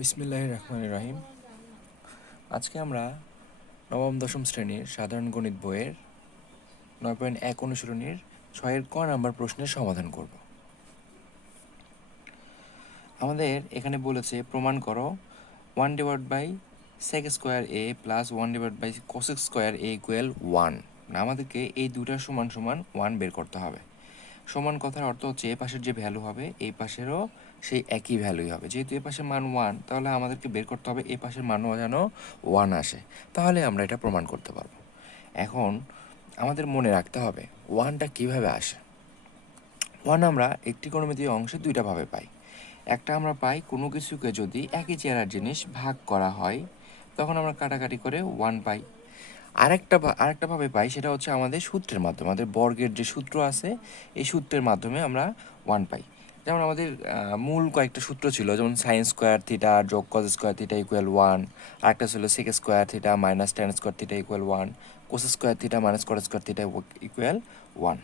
বিসমিল্লাহির রহমানির রহিম। আজকে আমরা নবম দশম শ্রেণীর সাধারণ গণিত বইয়ের 9.1 অনুশীলনীর 6-এর ক নাম্বার প্রশ্নের সমাধান করব। আমাদের এখানে বলেছে প্রমাণ করো 1/sec² a plus 1/cos² a equal 1। আমাদেরকে এই দুটার সমান সমান 1 বের করতে হবে। সমান কথার অর্থ হচ্ছে এ পাশের যে ভ্যালু হবে এই পাশেরও সেই একই ভ্যালুই হবে। যেহেতু এ পাশের মান 1, তাহলে আমাদেরকে বের করতে হবে এ পাশের মানও যেন 1 আসে, তাহলে আমরা এটা প্রমাণ করতে পারবো। এখন আমাদের মনে রাখতে হবে 1টা কীভাবে আসে। 1 আমরা একটি ত্রিকোণমিতীয় অংশে দুইটা ভাবে পাই। একটা আমরা পাই কোনো কিছুকে যদি একই চেহারার জিনিস ভাগ করা হয় তখন আমরা কাটাকাটি করে 1 পাই। আরেকটা ভাবে পাই, সেটা হচ্ছে আমাদের সূত্রের মাধ্যমে, আমাদের বর্গের যে সূত্র আছে এই সূত্রের মাধ্যমে আমরা 1 পাই। যেমন আমাদের মূল কয়েকটা সূত্র ছিল, যেমন sin² θ যোগ cos² θ ইকুয়াল 1, আরেকটা ছিল sec² θ minus tan² θ equal 1, cos² θ minus cot² θ equal 1।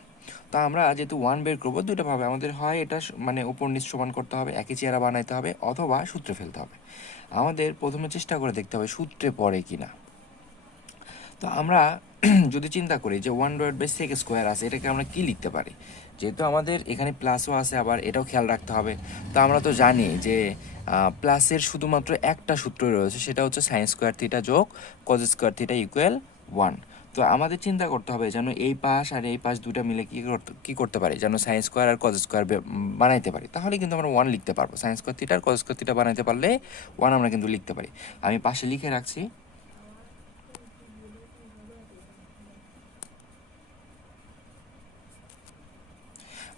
তা আমরা যেহেতু 1 বের করবো দুইটা ভাবে, আমাদের হয় এটা মানে উপর নিচ সমান করতে হবে, একই চেহারা বানাইতে হবে, অথবা সূত্রে ফেলতে হবে। আমাদের প্রথমে চেষ্টা করে দেখতে হবে সূত্রে পড়ে কিনা। তো আমরা যদি চিন্তা করি যে 1/sec² আছে, এটাকে আমরা কি লিখতে পারি। যেহেতু আমাদের এখানে প্লাসও আছে, আবার এটাও খেয়াল রাখতে হবে। তো আমরা তো জানি যে প্লাসের শুধুমাত্র একটা সূত্র রয়েছে, সেটা হচ্ছে sin² θ যোগ cos² θ ইকুয়াল 1। তো আমাদের চিন্তা করতে হবে যেন এই পাশ আর এই পাশ দুটা মিলে কি করতে পারি, যেন sin² আর cos² বানাইতে পারি, তাহলে কিন্তু আমরা 1 লিখতে পারবো। sin² θ আর cos² θ বানাইতে পারলে 1 আমরা কিন্তু লিখতে পারি। আমি পাশে লিখে রাখছি।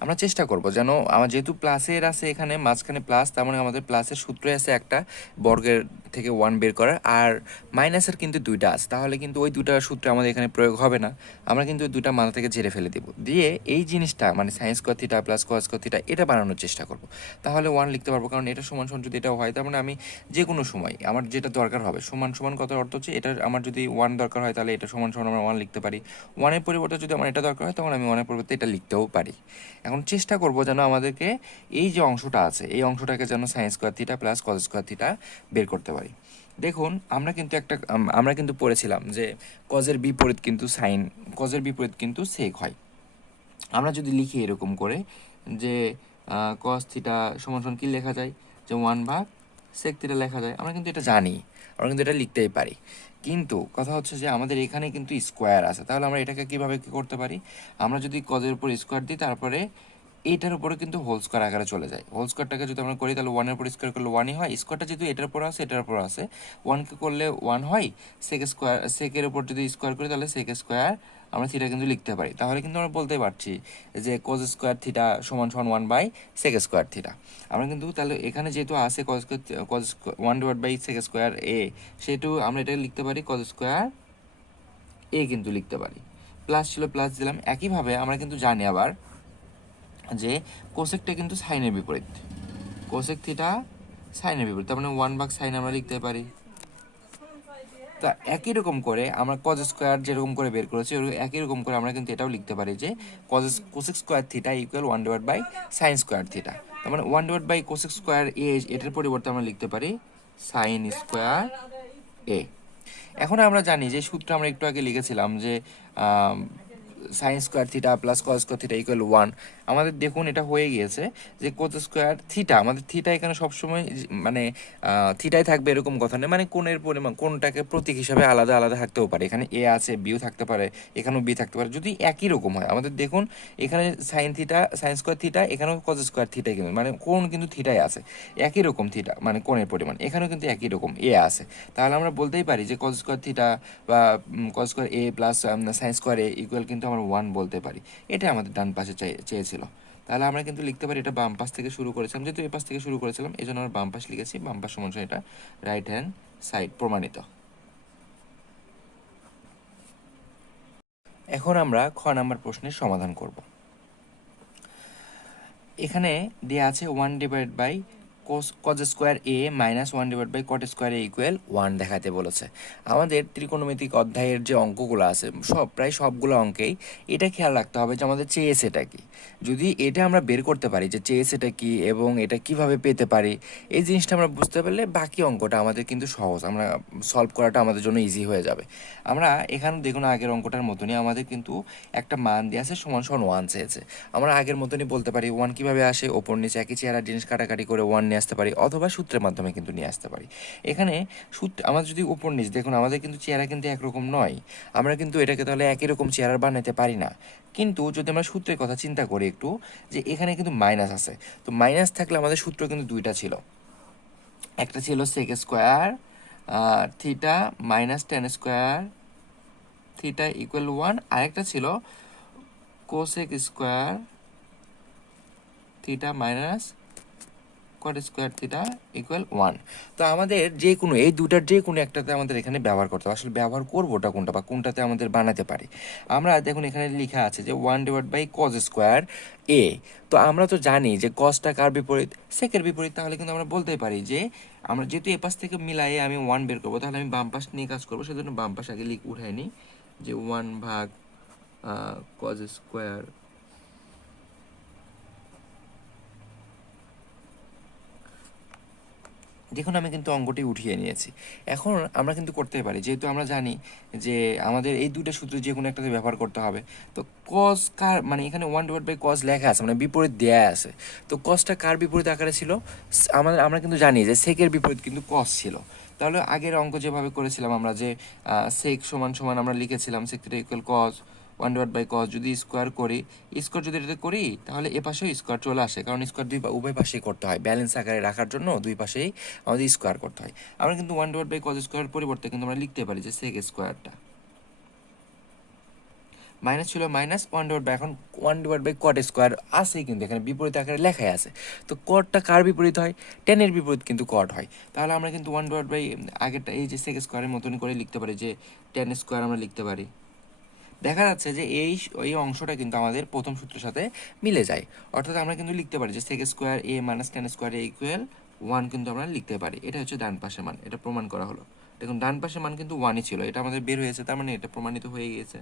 আমরা চেষ্টা করব যেন আমার যেহেতু প্লাসের আছে এখানে মাঝখানে প্লাস, তার মানে আমাদের প্লাসের সূত্রই আছে একটা, বর্গের থেকে 1 বের করার, আর মাইনাসের কিন্তু দুইটা আছে, তাহলে কিন্তু ওই দুটা সূত্র আমাদের এখানে প্রয়োগ হবে না। আমরা কিন্তু ওই দুটা মাথা থেকে ঝেড়ে ফেলে দেবো, দিয়ে এই জিনিসটা মানে sin² θ প্লাস cos² θ এটা বানানোর চেষ্টা করব। তাহলে 1 লিখতে পারবো, কারণ এটা সমান সমান যদি এটাও হয়, তার মানে আমি যে কোনো সময় আমার যেটা দরকার হবে, সমান সমান কথার অর্থ হচ্ছে এটা আমার যদি 1 দরকার হয় তাহলে এটা সমান সমান আমরা 1 লিখতে পারি। 1-এর পরিবর্তে যদি আমার এটা দরকার হয় তখন আমি 1-এর পরিবর্তে এটা লিখতেও পারি। এখন চেষ্টা করব যেন আমাদেরকে এই যে অংশটা আছে এই অংশটাকে যেন sin² θ প্লাস cos² θ বের করতে পারি। দেখুন আমরা কিন্তু পড়েছিলাম যে কজের বিপরীত কিন্তু কজের বিপরীত কিন্তু সেক হয়। আমরা যদি লিখি এরকম করে যে cos θ সমান সমান কি লেখা যায়, যে 1/sec θ লেখা যায়, আমরা কিন্তু এটা জানি, আমরা কিন্তু এটা লিখতেই পারি। কিন্তু কথা হচ্ছে যে আমাদের এখানে কিন্তু স্কোয়ার আছে, তাহলে আমরা এটাকে কীভাবে কী করতে পারি, আমরা যদি কজের উপর স্কোয়ার দিই তারপরে এইটার উপরে কিন্তু হোল স্কোয়ার আকারে চলে যায়। হোল স্কোয়ারটাকে যদি আমরা করি তাহলে 1-এর উপর স্কোয়ার করলে 1-ই হয়। স্কোয়ারটা যেহেতু এটার উপর আছে এটার উপর আছে, 1কে করলে 1 হয়। সেকের উপর যদি স্কোয়ার করি তাহলে sec² আমরা থিটা কিন্তু লিখতে পারি। তাহলে কিন্তু আমরা বলতে পারছি যে cos² θ সমান সমান 1/sec² θ। আমরা কিন্তু তাহলে এখানে যেহেতু আছে cos 1/sec² a, সেহেতু আমরা এটা লিখতে পারি cos² a কিন্তু লিখতে পারি। প্লাস ছিল প্লাস দিলাম। একইভাবে আমরা কিন্তু জানি আবার যে কোসেকটা কিন্তু সাইনের বিপরীত, কোসেক থিটা সাইনের বিপরীত, তার মানে 1/sin আমরা লিখতে পারি। তা একই রকম করে আমরা cos² যেরকম করে বের করেছি একই রকম করে আমরা কিন্তু এটাও লিখতে পারি যে cosec² θ ইকুয়াল 1/sin² θ। তার মানে 1/cosec² a, এটার পরিবর্তে আমরা লিখতে পারি sin² a। এখন আমরা জানি যে সূত্র আমরা একটু আগে লিখেছিলাম যে sin² θ প্লাস cos² θ ইকুয়াল 1। আমাদের দেখুন এটা হয়ে গিয়েছে যে cos² θ, আমাদের থিটা এখানে সবসময় মানে থিটাই থাকবে এরকম কথা নেই, মানে কোণের পরিমাণ কোণটাকে প্রতীক হিসাবে আলাদা আলাদা থাকতেও পারে, এখানে এ আছে বিও থাকতে পারে, এখানেও বি থাকতে পারে, যদি একই রকম হয়। আমাদের দেখুন এখানে sin² θ, এখানেও cos² θ, কিন্তু মানে কোণ কিন্তু থিটাই আছে, একই রকম থিটা মানে কোণের পরিমাণ, এখানেও কিন্তু একই রকম এ আছে। তাহলে আমরা বলতেই পারি যে cos² θ বা cos² a plus sin² a equal কিন্তু আমরা 1 বলতে পারি। এটা আমাদের ডান পাশে চেয়েছিল। তাহলে আমরা কিন্তু লিখতে পারি এটা বাম পাশ থেকে শুরু করেছিলাম, যেহেতু এ পাশ থেকে শুরু করেছিলাম এই জন্য আমরা বাম পাশ লিখেছি, বাম পাশ সমান এটা রাইট হ্যান্ড সাইড প্রমাণিত। এখন আমরা খ নাম্বার প্রশ্নের সমাধান করব। এখানে দেয়া আছে 1/√3 কজ স্কোয়ার এ মাইনাস 1/কট স্কোয়ার এ ইকুয়াল 1 দেখাতে বলেছে। আমাদের ত্রিকোণমিতিক অধ্যায়ের যে অঙ্কগুলো আছে প্রায় সবগুলো অঙ্কেই এটা খেয়াল রাখতে হবে যে আমাদের চেয়েছে এটা কি। যদি এটা আমরা বের করতে পারি যে চেয়েছে এটা কি এবং এটা কিভাবে পেতে পারি, এই জিনিসটা আমরা বুঝতে পারলে বাকি অঙ্কটা আমাদের কিন্তু সহজ, আমরা সলভ করাটা আমাদের জন্য ইজি হয়ে যাবে। আমরা এখানে দেখুন আগের অঙ্কটার মতনই আমাদের কিন্তু একটা মান দিয়ে আছে সমান সমান 1 চেয়েছে। আমরা আগের মতনই বলতে পারি 1 কিভাবে আসে, ওপর নিচে একই চেহারা জিনিস কাটাকাটি করে 1 নিয়ে আসতে পারি, অথবা সূত্রের মাধ্যমে কিন্তু নিয়ে আসতে পারি। এখানে সূত্র আমাদের যদি ওপর নিচ দেখুন আমাদের কিন্তু চেহারা কিন্তু একরকম নয়, আমরা কিন্তু এটাকে তাহলে একই রকম চেহারা বানাতে পারি না। কিন্তু যদি আমরা সূত্রের কথা চিন্তা করি একটু, যে এখানে কিন্তু মাইনাস আছে, তো মাইনাস থাকলে আমাদের সূত্র কিন্তু দুইটা ছিল, একটা ছিল sec square theta minus tan square theta equal 1, আরেকটা ছিল cosec square theta minus cot square theta equal 1। তো আমাদের যে কোনো এই দুটার যে কোনো একটাতে আমাদের এখানে ব্যবহার করতে হবে। আসলে ব্যবহার করবোটা কোনটা বা কোনটাতে আমাদের বানাতে পারি। আমরা দেখুন এখানে লেখা আছে যে 1/কজ স্কোয়ার এ। তো আমরা তো জানি যে কজটা কার বিপরীত, সেকের বিপরীত, তাহলে কিন্তু আমরা বলতেই পারি যে আমরা যেহেতু এ পাশ থেকে মিলাই আমি 1 বের করবো, তাহলে আমি বাম পাশ নিয়ে কাজ করবো, সেজন্য বাম পাশ আগে উঠাই নিই যে 1/কজ স্কোয়ার। দেখুন আমি কিন্তু অঙ্কটি উঠিয়ে নিয়েছি। এখন আমরা কিন্তু করতে পারি, যেহেতু আমরা জানি যে আমাদের এই দুটো সূত্র যে কোনো একটাতে ব্যবহার করতে হবে। তো কজ কার, মানে এখানে 1/কজ লেখা আছে, মানে বিপরীত দেয়া আছে। তো কজটা কার বিপরীত আকারে ছিল, আমরা কিন্তু জানি যে সেকের বিপরীত কিন্তু কজ ছিল। তাহলে আগের অঙ্ক যেভাবে করেছিলাম আমরা যে সেক সমান সমান আমরা লিখেছিলাম সেক থিটা ইকুয়াল কজ 1/কজ, যদি স্কোয়ার করি, স্কোয়ার যদি এটাতে করি তাহলে এ পাশেও স্কোয়ার চলে আসে, কারণ স্কোয়ার উভয় পাশেই করতে হয়, ব্যালেন্স আকারে রাখার জন্য দুই পাশেই আমাদের স্কোয়ার করতে হয়। আমরা কিন্তু 1/কজ স্কোয়ার পরিবর্তে কিন্তু আমরা লিখতে পারি যে সেক স্কোয়ারটা মাইনাস ছিল মাইনাস 1/, এখন 1/কট স্কোয়ার আছে কিন্তু এখানে বিপরীত আকারে লেখাই আছে। তো কটটা কার বিপরীত হয়, টেনের বিপরীত কিন্তু কট হয়। তাহলে আমরা কিন্তু 1/, আগেরটা এই যে সেক স্কোয়ারের মতন করে লিখতে পারি যে টেন স্কোয়ার আমরা লিখতে পারি। দেখা যাচ্ছে যে এই অংশটা কিন্তু আমাদের প্রথম সূত্রের সাথে মিলে যায়, অর্থাৎ আমরা কিন্তু লিখতে পারি যে সেক স্কোয়ার এ মাইনাস টেন স্কোয়ার এ ইকুয়াল 1 কিন্তু আমরা লিখতে পারি। এটা হচ্ছে ডান পাশের মান, এটা প্রমাণ করা হলো। দেখুন ডান পাশের মান কিন্তু 1ই ছিল, এটা আমাদের বের হয়েছে, তার মানে এটা প্রমাণিত হয়ে গিয়েছে।